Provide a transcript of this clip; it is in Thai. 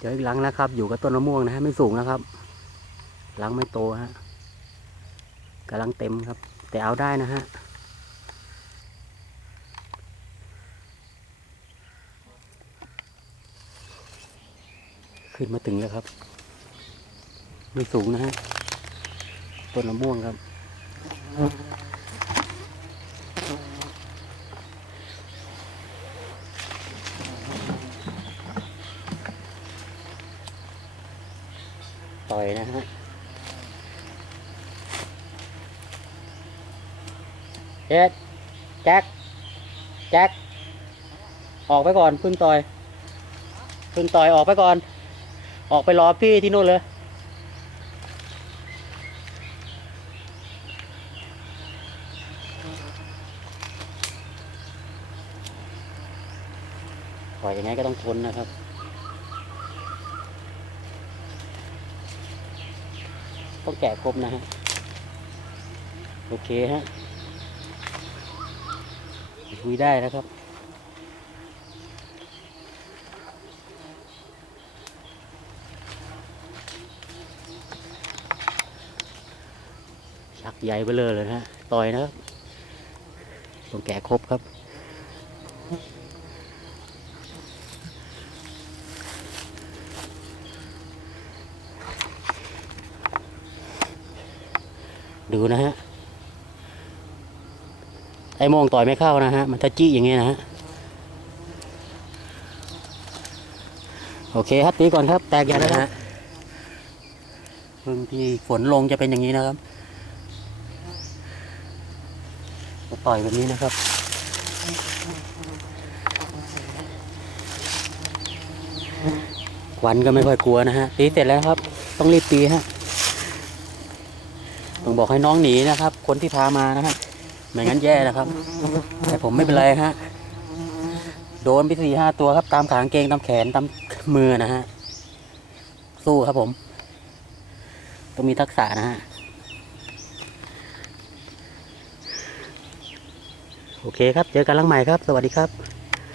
เจออีกหลังแล้วครับ อยู่กับต้นมะม่วงนะฮะไม่สูงนะครับ หลังไม่โตฮะกำลังเต็มครับ แต่เอาได้นะฮะขึ้นมาถึงแล้วครับ ไม่สูงนะฮะต้นมะม่วงครับ ต่อยนะฮะเจ็ดแจ็คแจ็คออกไปก่อนพึ่งต่อยพึ่งต่อยออกไปก่อน ออกไปรอพี่ที่นู่นเลยปล่อยยังไงก็ต้องทนนะครับ ต้องแกะครบนะฮะ โอเคฮะคุยได้แล้วครับ ชักใหญ่ไปเลยเลยนะต่อยนะครับ ต้องแกะครบครับ ดูนะฮะ ไอ้โมงต่อยไม่เข้านะฮะ มันจะจี้อย่างเงี้ยนะฮะ โอเคครับตีก่อนครับ แตกใหญ่แล้วนะฮะพึ่งที่ฝนลงจะเป็นอย่างนี้นะครับจะต่อยแบบนี้นะครับควันก็ไม่ค่อยกลัวนะฮะตีเสร็จแล้วครับ ต้องรีบตีฮะ ต้องบอกให้น้องหนีนะครับ คนที่พามานะฮะไม่งั้นแย่นะครับ แต่ผมไม่เป็นไรฮะโดนไปสี่ห้าตัวครับ ตามขางเกงตามแขนตามมือนะฮะสู้ครับผม ต้องมีทักษะนะฮะโอเคครับ เจอกันลังใหม่ครับ สวัสดีครับ